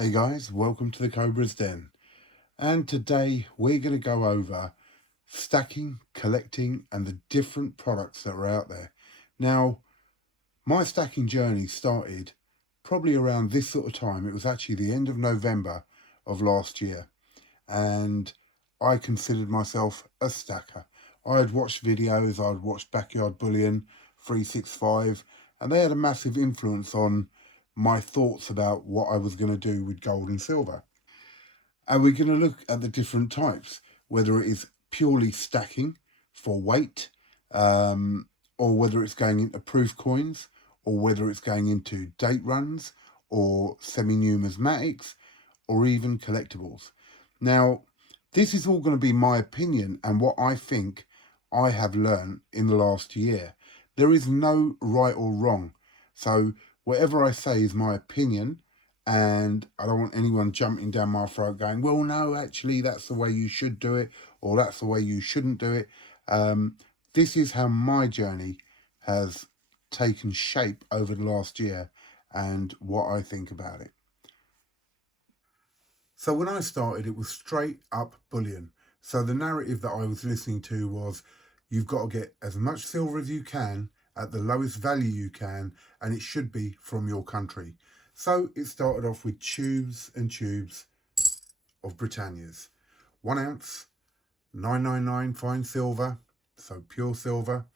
Hey guys, welcome to the Cobra's Den. And today we're going to go over stacking, collecting and the different products that are out there. Now, my stacking journey started probably around this sort of time. It was actually the end of November of last year. And I considered myself a stacker. I had watched videos, I'd watched Backyard Bullion, 365, and they had a massive influence on my thoughts about what I was going to do with gold and silver. And we're going to look at the different types, whether it is purely stacking for weight, or whether it's going into proof coins, or whether it's going into date runs, or semi-numismatics, or even collectibles. Now, this is all going to be my opinion and what I think I have learned in the last year. There is no right or wrong. So whatever I say is my opinion, and I don't want anyone jumping down my throat going, well, no, actually, that's the way you should do it, or that's the way you shouldn't do it. This is how my journey has taken shape over the last year and what I think about it. So when I started, it was straight up bullion. So the narrative that I was listening to was, you've got to get as much silver as you can at the lowest value you can, and it should be from your country. So it started off with tubes and tubes of Britannias. 1 ounce, 999 fine silver, so pure silver.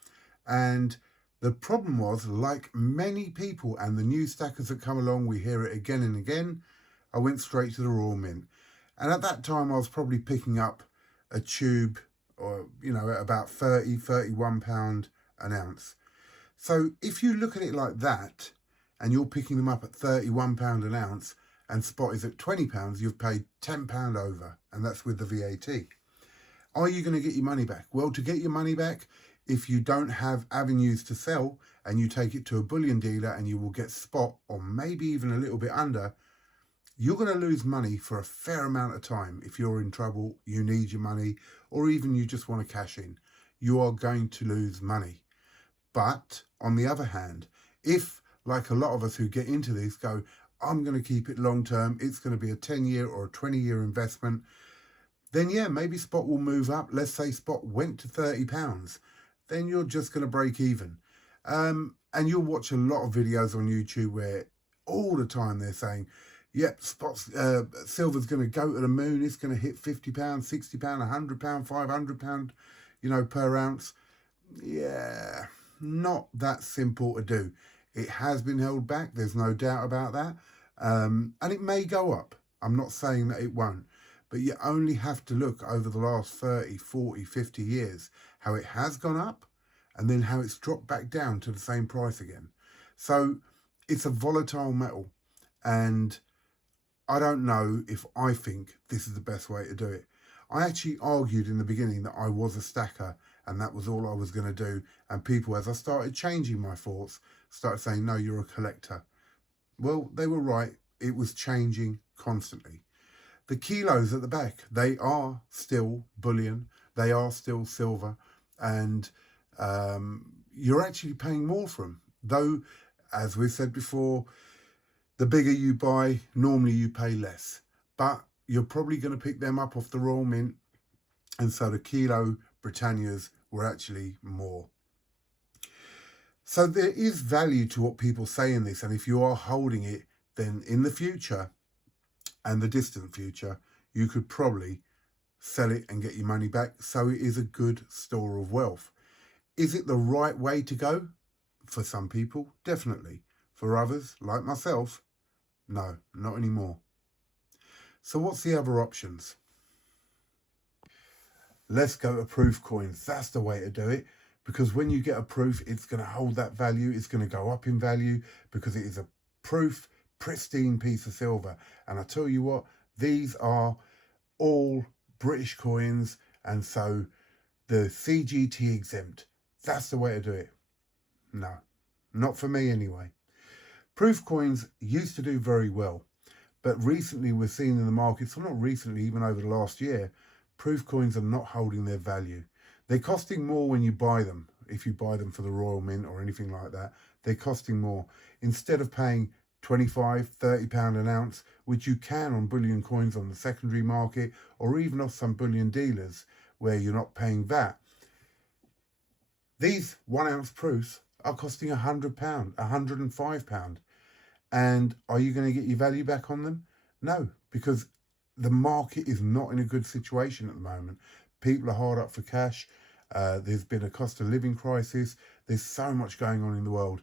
And the problem was, like many people and the new stackers that come along, we hear it again and again, I went straight to the Royal Mint. And at that time, I was probably picking up a tube, or, at about 30, 31 pound an ounce. So if you look at it like that, and you're picking them up at 31 pound an ounce, and spot is at 20 pounds, you've paid 10 pound over, and that's with the VAT. Are you going to get your money back? Well, to get your money back, if you don't have avenues to sell, and you take it to a bullion dealer and you will get spot, or maybe even a little bit under, you're going to lose money for a fair amount of time. If you're in trouble, you need your money, or even you just want to cash in, you are going to lose money. But on the other hand, if, like a lot of us who get into this, go, I'm going to keep it long term, it's going to be a 10-year or a 20-year investment, then yeah, maybe spot will move up. Let's say spot went to 30 pounds, then you're just going to break even. And you'll watch a lot of videos on YouTube where all the time they're saying, yep, silver's going to go to the moon, it's going to hit 50 pounds, 60 pounds, 100 pounds, 500 pounds, per ounce. Yeah, not that simple to do. It has been held back, there's no doubt about that. And it may go up. I'm not saying that it won't. But you only have to look over the last 30, 40, 50 years, how it has gone up and then how it's dropped back down to the same price again. So it's a volatile metal, and I don't know if I think this is the best way to do it. I actually argued in the beginning that I was a stacker and that was all I was going to do. And people, as I started changing my thoughts, started saying, no, you're a collector. Well, they were right. It was changing constantly. The kilos at the back, they are still bullion. They are still silver. And you're actually paying more for them. Though, as we've said before, the bigger you buy, normally you pay less. But you're probably going to pick them up off the Royal Mint. And so the kilo Britannias were actually more. So there is value to what people say in this. And if you are holding it, then in the future and the distant future, you could probably sell it and get your money back. So it is a good store of wealth. Is it the right way to go? For some people, definitely. For others, like myself, no, not anymore. So what's the other options? Let's go to proof coins. That's the way to do it, because when you get a proof, it's going to hold that value. It's going to go up in value because it is a proof, pristine piece of silver. And I tell you what, these are all British coins, and so the CGT exempt. That's the way to do it. No, not for me anyway. Proof coins used to do very well, but recently we're seeing in the markets, well, not recently, even over the last year, proof coins are not holding their value. They're costing more when you buy them. If you buy them for the Royal Mint or anything like that, they're costing more. Instead of paying 25, 30 pound an ounce, which you can on bullion coins on the secondary market or even off some bullion dealers where you're not paying VAT. These 1 ounce proofs are costing £100, £105. And are you going to get your value back on them? No, because the market is not in a good situation at the moment. People are hard up for cash. There's been a cost of living crisis. There's so much going on in the world.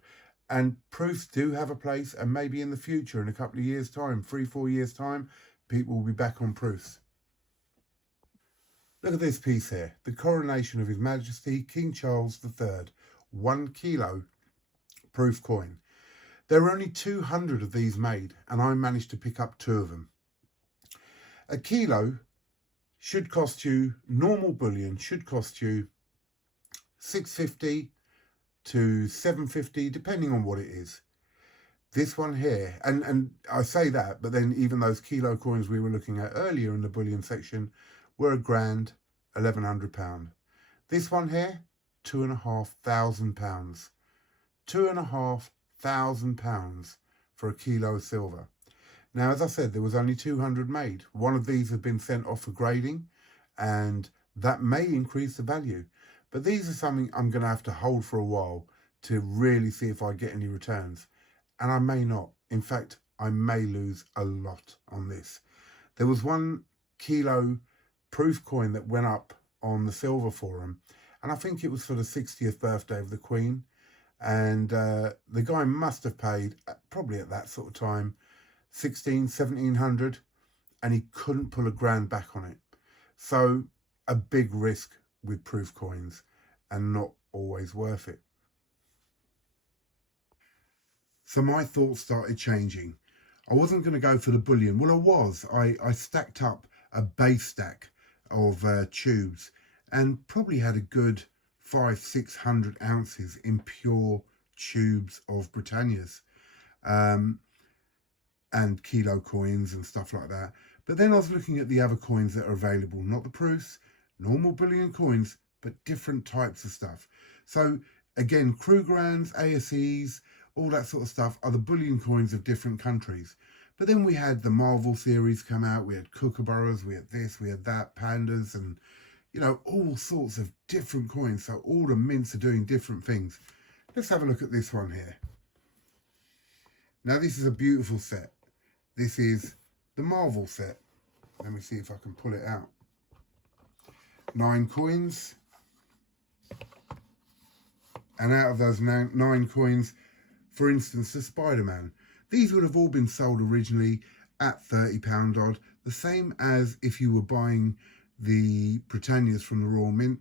And proofs do have a place, and maybe in the future, in a couple of years' time, 3-4 years' time, people will be back on proofs. Look at this piece here. The coronation of His Majesty King Charles III. 1 kilo proof coin. There were only 200 of these made, and I managed to pick up 2 of them. A kilo should cost you, normal bullion should cost you $6.50 to $7.50, depending on what it is. This one here, and I say that, but then even those kilo coins we were looking at earlier in the bullion section were £1,000, £1,100. This one here, £2,500. £2,500 for a kilo of silver. Now, as I said, there was only 200 made. One of these have been sent off for grading, and that may increase the value. But these are something I'm going to have to hold for a while to really see if I get any returns. And I may not. In fact, I may lose a lot on this. There was 1 kilo proof coin that went up on the silver forum, and I think it was for the 60th birthday of the Queen. And the guy must have paid, probably at that sort of time, $1,600, $1,700, and he couldn't pull £1,000 back on it. So a big risk with proof coins, and not always worth it. So my thoughts started changing. I wasn't going to go for the bullion. Well, I was. I stacked up a base stack of tubes and probably had a good 500-600 ounces in pure tubes of Britannias and kilo coins and stuff like that. But then I was looking at the other coins that are available, not the proofs, normal bullion coins, but different types of stuff. So again, Krugerrands, ASEs, all that sort of stuff are the bullion coins of different countries. But then we had the Marvel series come out, we had kookaburras, we had this, we had that, pandas, and you know, all sorts of different coins. So all the mints are doing different things. Let's have a look at this one here. Now this is a beautiful set. This is the Marvel set. Let me see if I can pull it out. 9 coins. And out of those 9 coins, for instance, the Spider-Man. These would have all been sold originally at £30 odd. The same as if you were buying the Britannias from the Royal Mint.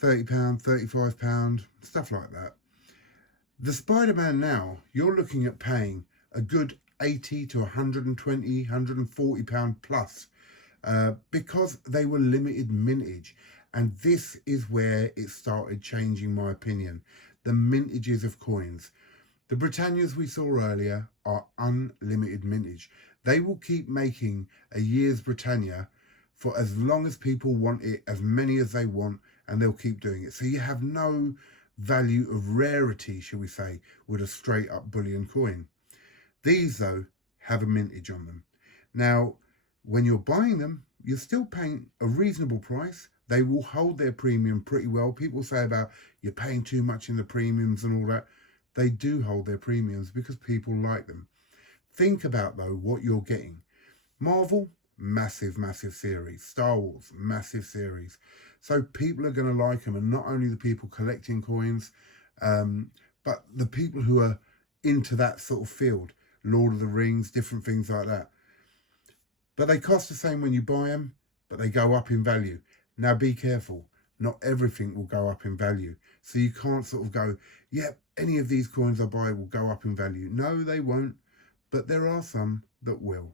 £30, £35, stuff like that. The Spider-Man now, you're looking at paying a good £80 to £120, £140 plus because they were limited mintage. And this is where it started changing my opinion. The mintages of coins. The Britannias we saw earlier are unlimited mintage. They will keep making a year's Britannia for as long as people want it, as many as they want, and they'll keep doing it. So you have no value of rarity, shall we say, with a straight up bullion coin. These, though, have a mintage on them. Now, when you're buying them, you're still paying a reasonable price. They will hold their premium pretty well. People say about you're paying too much in the premiums and all that. They do hold their premiums because people like them. Think about, though, what you're getting. Marvel, massive, massive series. Star Wars, massive series. So people are going to like them, and not only the people collecting coins, but the people who are into that sort of field. Lord of the Rings, different things like that. But they cost the same when you buy them, but they go up in value. Now be careful. Not everything will go up in value. So you can't sort of go, yep, any of these coins I buy will go up in value. No, they won't. But there are some that will.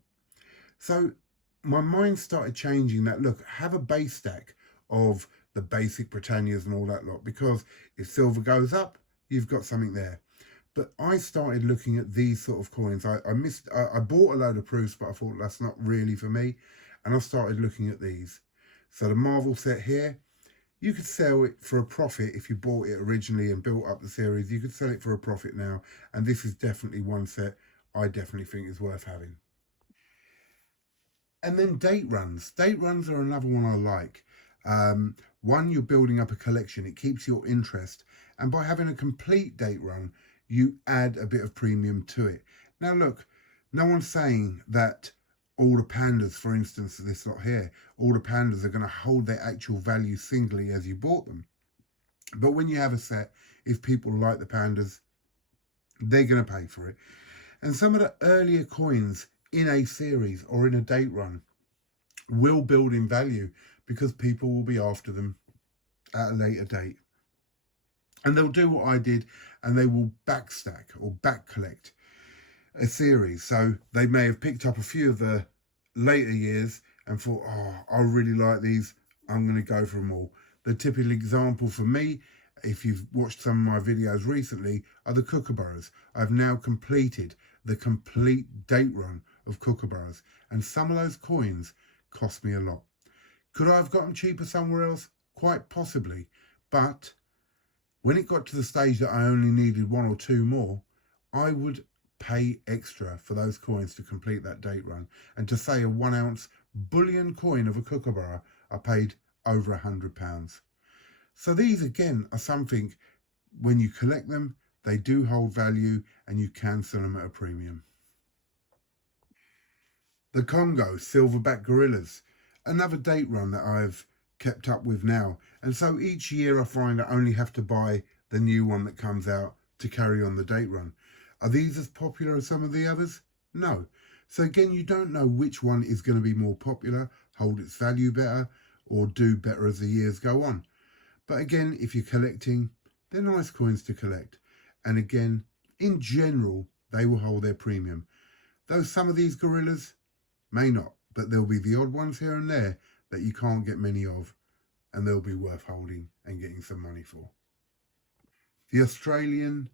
So my mind started changing that, look, have a base stack of the basic Britannias and all that lot. Because if silver goes up, you've got something there. But I started looking at these sort of coins. I bought a load of proofs, but I thought that's not really for me. And I started looking at these. So the Marvel set here, you could sell it for a profit if you bought it originally and built up the series. You could sell it for a profit now. And this is definitely one set I definitely think is worth having. And then date runs. Date runs are another one I like. One, you're building up a collection. It keeps your interest. And by having a complete date run, you add a bit of premium to it. Now, look, no one's saying that all the pandas, for instance, this lot here, all the pandas are going to hold their actual value singly as you bought them. But when you have a set, if people like the pandas, they're going to pay for it. And some of the earlier coins in a series or in a date run will build in value because people will be after them at a later date. And they'll do what I did, and they will backstack or back collect a series. So they may have picked up a few of the later years and thought, oh, I really like these, I'm going to go for them all. The typical example for me, if you've watched some of my videos recently, are the kookaburras. I've now completed the complete date run of kookaburras, and some of those coins cost me a lot. Could I have got them cheaper somewhere else? Quite possibly. But when it got to the stage that I only needed one or two more, I would pay extra for those coins to complete that date run. And to say a 1 ounce bullion coin of a kookaburra, I paid over £100. So these again are something, when you collect them, they do hold value and you can sell them at a premium. The Congo silverback gorillas, another date run that I've kept up with now. And so each year I find I only have to buy the new one that comes out to carry on the date run. Are these as popular as some of the others? No. So again, you don't know which one is going to be more popular, hold its value better, or do better as the years go on. But again, if you're collecting, they're nice coins to collect. And again, in general, they will hold their premium. Though some of these gorillas may not, but there'll be the odd ones here and there that you can't get many of, and they'll be worth holding and getting some money for. The Australian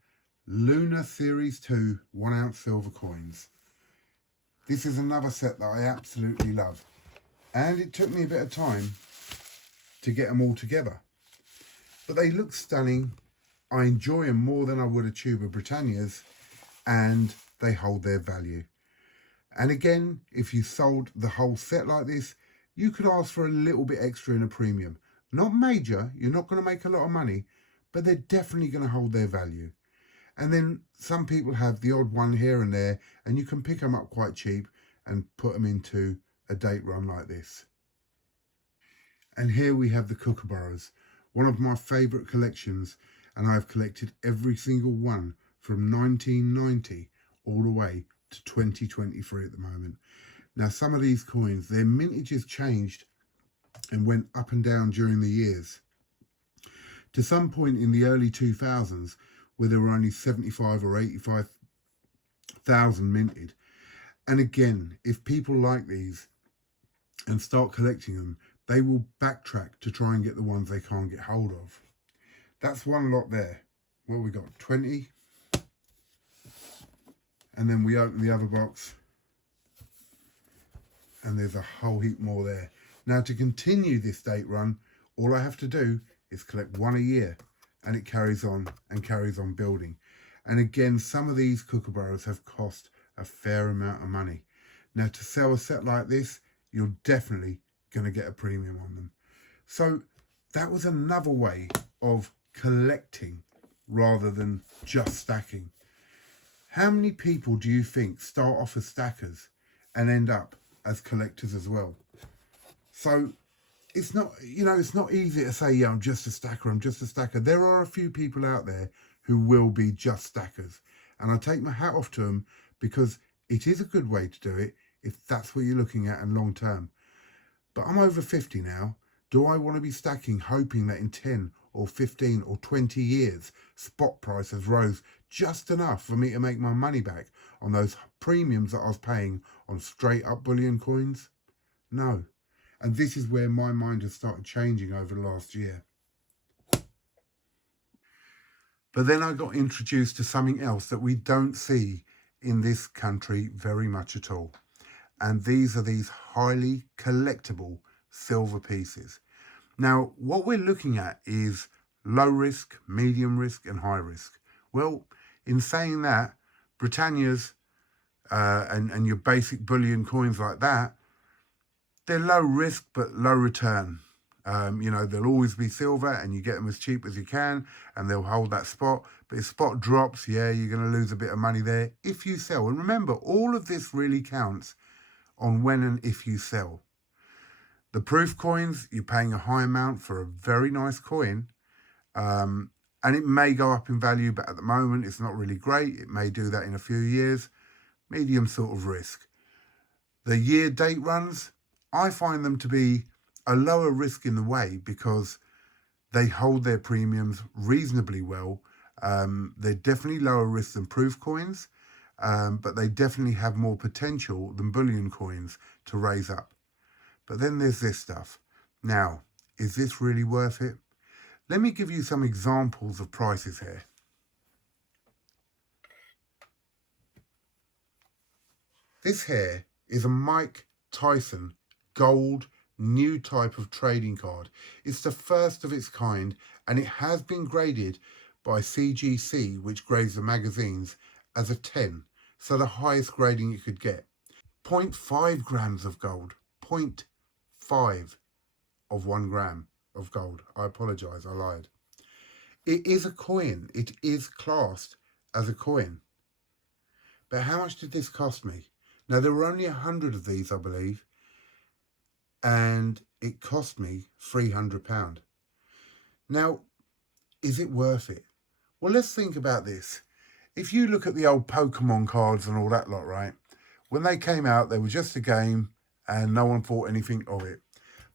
Lunar Series 2 1 ounce silver coins. This is another set that I absolutely love, and it took me a bit of time to get them all together. But they look stunning. I enjoy them more than I would a tube of Britannias, and they hold their value. And again, if you sold the whole set like this, you could ask for a little bit extra in a premium. Not major, you're not going to make a lot of money, but they're definitely going to hold their value. And then some people have the odd one here and there, and you can pick them up quite cheap and put them into a date run like this. And here we have the kookaburras, one of my favourite collections, and I've collected every single one from 1990 all the way to 2023 at the moment. Now, some of these coins, their mintages changed and went up and down during the years. To some point in the early 2000s, where there were only 75 or 85,000 minted. And again, if people like these and start collecting them, they will backtrack to try and get the ones they can't get hold of. That's one lot there. What we got? 20. And then we open the other box, and there's a whole heap more there. Now, to continue this date run, all I have to do is collect one a year, and it carries on and carries on building. And again, some of these kookaburras have cost a fair amount of money. Now, to sell a set like this, you're definitely going to get a premium on them. So that was another way of collecting rather than just stacking. How many people do you think start off as stackers and end up as collectors as well? So it's not, it's not easy to say, yeah, I'm just a stacker, I'm just a stacker. There are a few people out there who will be just stackers. And I take my hat off to them because it is a good way to do it if that's what you're looking at in long term. But I'm over 50 now. Do I want to be stacking hoping that in 10 or 15 or 20 years, spot prices rose just enough for me to make my money back on those premiums that I was paying on straight up bullion coins? No. And this is where my mind has started changing over the last year. But then I got introduced to something else that we don't see in this country very much at all. And these are these highly collectible silver pieces. Now, what we're looking at is low risk, medium risk, and high risk. Well, in saying that, Britannias and your basic bullion coins like that, They're low risk but low return. You know, they'll always be silver and you get them as cheap as you can and they'll hold that spot. But if spot drops, yeah, you're going to lose a bit of money there if you sell. And remember, all of this really counts on when and if you sell. The proof coins, you're paying a high amount for a very nice coin. And it may go up in value, but at the moment it's not really great. It may do that in a few years. Medium sort of risk. The year date runs, I find them to be a lower risk in the way because they hold their premiums reasonably well. They're definitely lower risk than proof coins, but they definitely have more potential than bullion coins to raise up. But then there's this stuff. Now, is this really worth it? Let me give you some examples of prices here. This here is a Mike Tyson gold new type of trading card. It's the first of its kind and it has been graded by CGC, which grades the magazines, as a 10. So the highest grading you could get. 0.5 grams of gold. 0.5 of 1 gram of gold. I apologise, I lied. It is a coin. It is classed as a coin. But how much did this cost me? Now, there were only 100 of these, I believe, and it cost me £300. Now, is it worth it? Well, let's think about this. If you look at the old Pokemon cards and all that lot, right? When they came out, they were just a game and no one thought anything of it.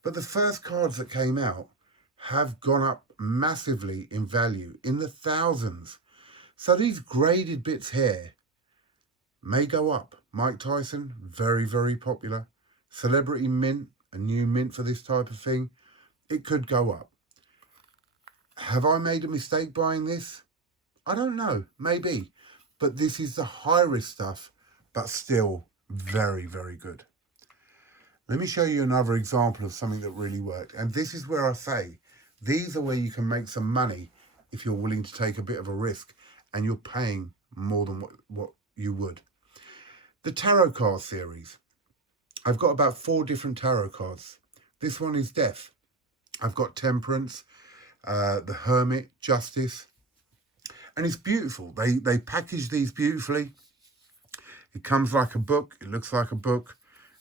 But the first cards that came out have gone up massively in value, in the thousands. So these graded bits here may go up. Mike Tyson, very, very popular. Celebrity Mint, a new mint for this type of thing. It could go up. Have I made a mistake buying this? I don't know, maybe. But this is the high risk stuff, but still very, very good. Let me show you another example of something that really worked. And this is where I say, these are where you can make some money if you're willing to take a bit of a risk and you're paying more than what you would. The tarot card series. I've got about 4 different tarot cards. This one is Death. I've got Temperance, the Hermit, Justice. And it's beautiful. They package these beautifully. It comes like a book. It looks like a book.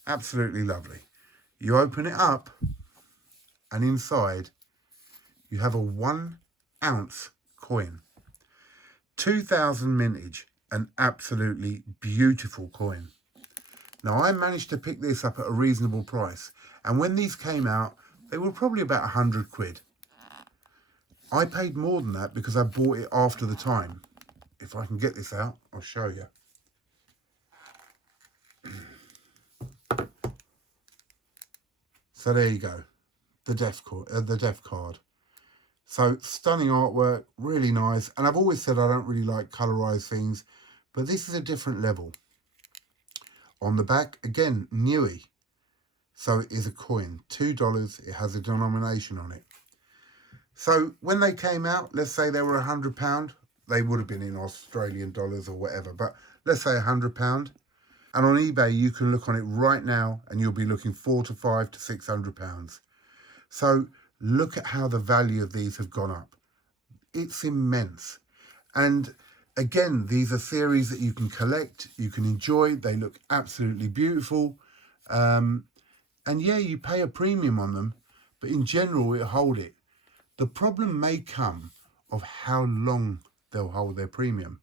Absolutely lovely. You open it up and inside you have a 1 ounce coin. 2000 mintage. An absolutely beautiful coin. Now, I managed to pick this up at a reasonable price. And when these came out, they were probably about 100 quid. I paid more than that because I bought it after the time. If I can get this out, I'll show you. So there you go. The death card. So stunning artwork, really nice. And I've always said I don't really like colorized things, but this is a different level. On the back, again, Newy. So it is a coin, $2. It has a denomination on it. So when they came out, let's say they were £100. They would have been in Australian dollars or whatever, but let's say £100. And on eBay, you can look on it right now and you'll be looking £400 to £500 to £600. So look at how the value of these have gone up. It's immense. And again, these are series that you can collect, you can enjoy. They look absolutely beautiful. And yeah, you pay a premium on them, but in general, it'll hold it. The problem may come of how long they'll hold their premium.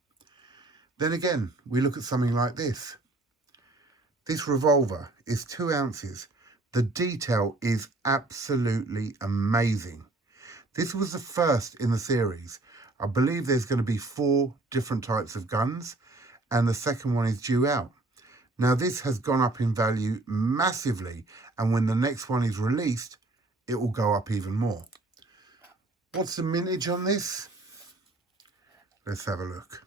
Then again, we look at something like this. This revolver is 2 ounces. The detail is absolutely amazing. This was the first in the series. I believe there's going to be 4 different types of guns, and the second one is due out. Now, this has gone up in value massively, and when the next one is released, it will go up even more. What's the mintage on this? Let's have a look.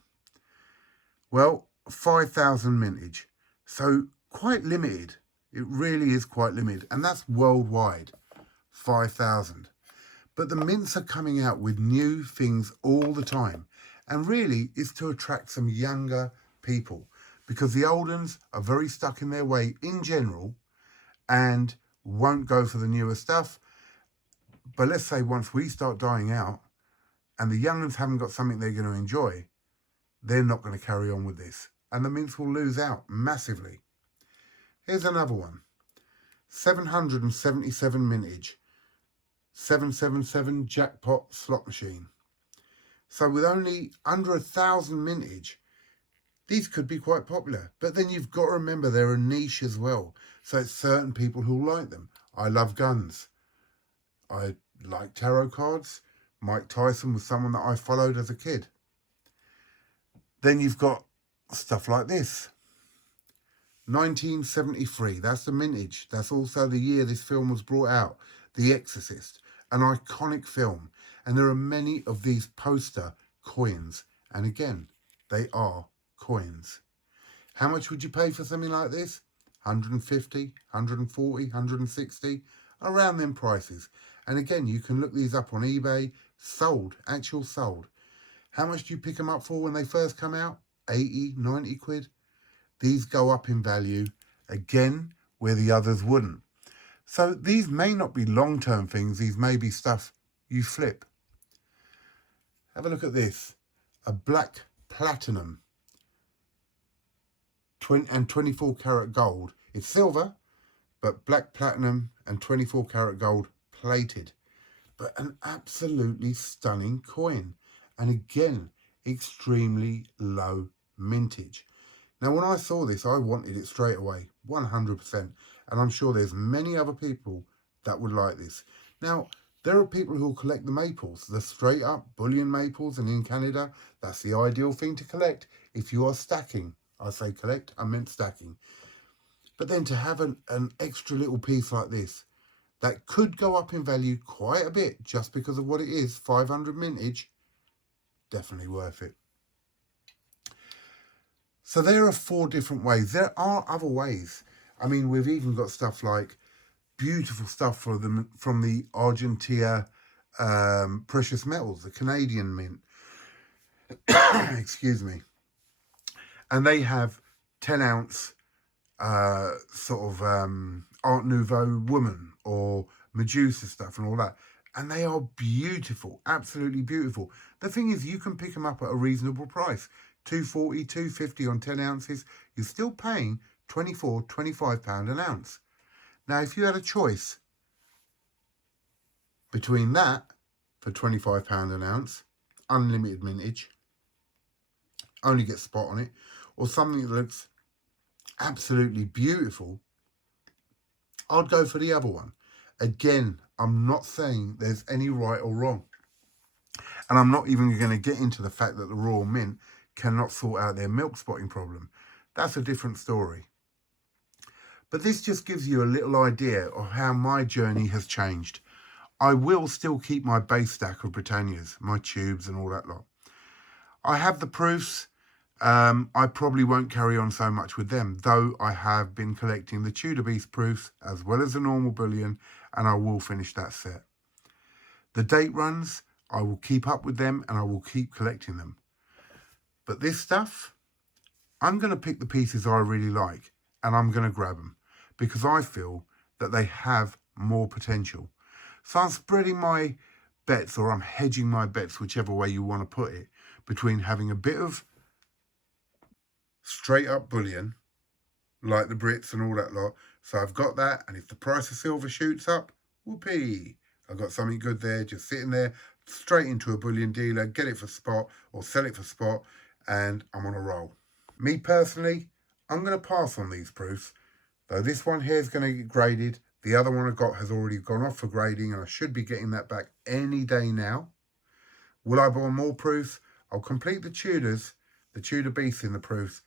Well, 5,000 mintage. So quite limited. It really is quite limited. And that's worldwide. 5,000. But the mints are coming out with new things all the time. And really, it's to attract some younger people. Because the old ones are very stuck in their way in general. And won't go for the newer stuff. But let's say once we start dying out and the young ones haven't got something they're going to enjoy, they're not going to carry on with this. And the mints will lose out massively. Here's another one. 777 mintage. 777 jackpot slot machine. So with only under 1,000 mintage, these could be quite popular. But then you've got to remember they're a niche as well. So it's certain people who like them. I love guns. I like tarot cards. Mike Tyson was someone that I followed as a kid. Then you've got stuff like this. 1973, that's the mintage. That's also the year this film was brought out. The Exorcist, an iconic film. And there are many of these poster coins. And again, they are coins. How much would you pay for something like this? 150, 140, 160, around them prices. And again, you can look these up on eBay. Sold, actual sold. How much do you pick them up for when they first come out? 80, 90 quid. These go up in value, again, where the others wouldn't. So these may not be long-term things. These may be stuff you flip. Have a look at this. A black platinum and 24 karat gold. It's silver, but black platinum and 24 karat gold plated. But an absolutely stunning coin. And again, extremely low mintage. Now, when I saw this, I wanted it straight away, 100%. And I'm sure there's many other people that would like this. Now, there are people who collect the maples, the straight up bullion maples. And in Canada, that's the ideal thing to collect if you are stacking. I say collect, I meant stacking. But then to have an extra little piece like this, that could go up in value quite a bit just because of what it is, 500 mintage, definitely worth it. So there are 4 different ways. There are other ways. I mean, we've even got stuff like beautiful stuff from the Argentina precious metals, the Canadian mint. Excuse me. And they have 10 ounce Art Nouveau woman or Medusa stuff and all that. And they are beautiful, absolutely beautiful. The thing is, you can pick them up at a reasonable price. £2.40, £2.50 on 10 ounces. You're still paying £24, £25 an ounce. Now, if you had a choice between that for £25 an ounce, unlimited mintage, only get spot on it, or something that looks absolutely beautiful, I'd go for the other one. Again, I'm not saying there's any right or wrong. And I'm not even going to get into the fact that the Royal Mint cannot sort out their milk spotting problem. That's a different story. But this just gives you a little idea of how my journey has changed. I will still keep my base stack of Britannias, my tubes and all that lot. I have the proofs. I probably won't carry on so much with them, though I have been collecting the Tudor Beast proofs as well as the normal bullion, and I will finish that set. The date runs, I will keep up with them and I will keep collecting them. But this stuff, I'm going to pick the pieces I really like and I'm going to grab them because I feel that they have more potential. So I'm spreading my bets, or I'm hedging my bets, whichever way you want to put it, between having a bit of straight up bullion, like the Brits and all that lot. So I've got that, and if the price of silver shoots up, whoopee, I've got something good there, just sitting there, straight into a bullion dealer, get it for spot, or sell it for spot, and I'm on a roll. Me personally, I'm going to pass on these proofs, though this one here is going to get graded. The other one I got has already gone off for grading, and I should be getting that back any day now. Will I buy more proofs? I'll complete the Tudors, the Tudor Beasts in the proofs.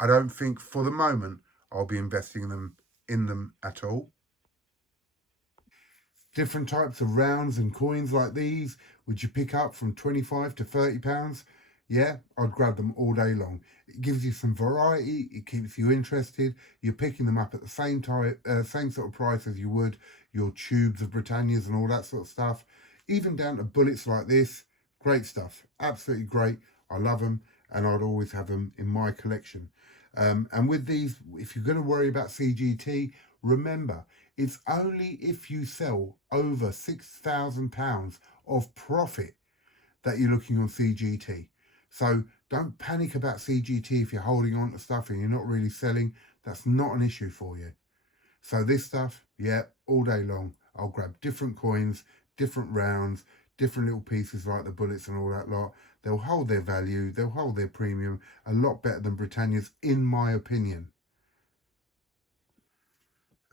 I don't think for the moment I'll be investing in them at all. Different types of rounds and coins like these, which you pick up from 25 to 30 pounds. Yeah, I'd grab them all day long. It gives you some variety. It keeps you interested. You're picking them up at the same sort of price as you would your tubes of Britannias and all that sort of stuff. Even down to bullets like this. Great stuff. Absolutely great. I love them, and I'd always have them in my collection. And with these, if you're going to worry about CGT, remember, It's only if you sell over £6,000 of profit that you're looking on CGT. So don't panic about CGT if you're holding on to stuff and you're not really selling. That's not an issue for you. So this stuff, yeah, all day long, I'll grab different coins, different rounds, different little pieces like the bullets and all that lot. They'll hold their value, they'll hold their premium a lot better than Britannia's, in my opinion.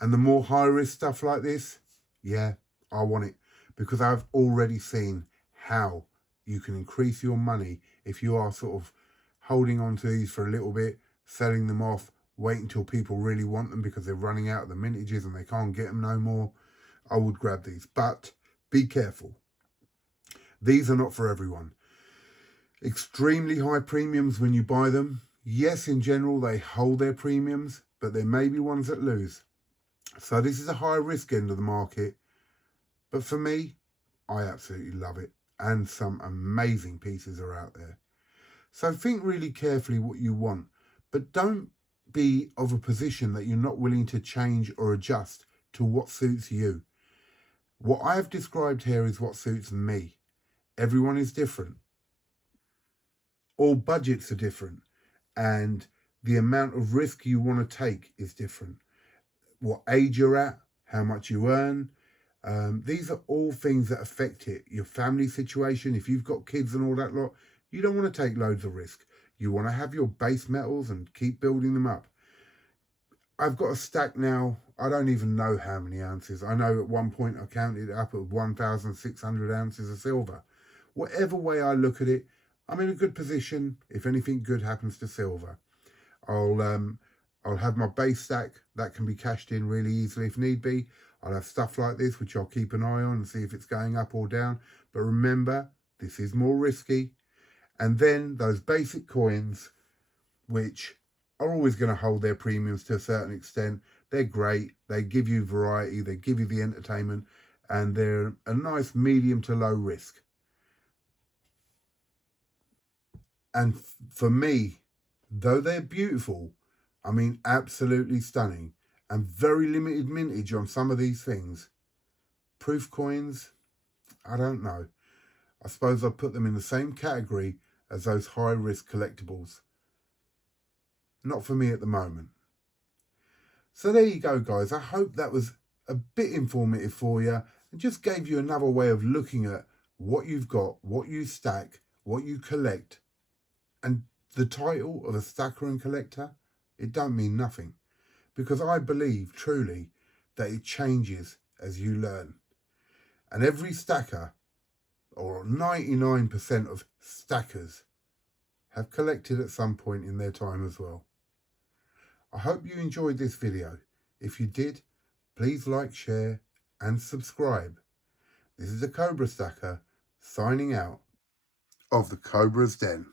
And the more high risk stuff like this, yeah, I want it, because I've already seen how you can increase your money if you are sort of holding on to these for a little bit, selling them off, wait until people really want them because they're running out of the mintages and they can't get them no more. I would grab these, but be careful. These are not for everyone. Extremely high premiums when you buy them. Yes, in general, they hold their premiums, but there may be ones that lose. So this is a high risk end of the market. But for me, I absolutely love it. And some amazing pieces are out there. So think really carefully what you want, but don't be of a position that you're not willing to change or adjust to what suits you. What I have described here is what suits me. Everyone is different. All budgets are different, and the amount of risk you want to take is different. What age you're at, how much you earn, these are all things that affect it. Your family situation, if you've got kids and all that lot, you don't want to take loads of risk. You want to have your base metals and keep building them up. I've got a stack now, I don't even know how many ounces. I know at one point I counted it up at 1,600 ounces of silver. Whatever way I look at it, I'm in a good position if anything good happens to silver. I'll have my base stack that can be cashed in really easily if need be. I'll have stuff like this, which I'll keep an eye on and see if it's going up or down. But remember, this is more risky. And then those basic coins, which are always going to hold their premiums to a certain extent. They're great. They give you variety. They give you the entertainment. And they're a nice medium to low risk. And for me, though they're beautiful, I mean, absolutely stunning, and very limited mintage on some of these things. Proof coins, I don't know. I suppose I'd put them in the same category as those high-risk collectibles. Not for me at the moment. So there you go, guys. I hope that was a bit informative for you and just gave you another way of looking at what you've got, what you stack, what you collect. And the title of a stacker and collector, it don't mean nothing, because I believe truly that it changes as you learn. And every stacker, or 99% of stackers, have collected at some point in their time as well. I hope you enjoyed this video. If you did, please like, share and subscribe. This is the Cobra Stacker signing out of the Cobra's Den.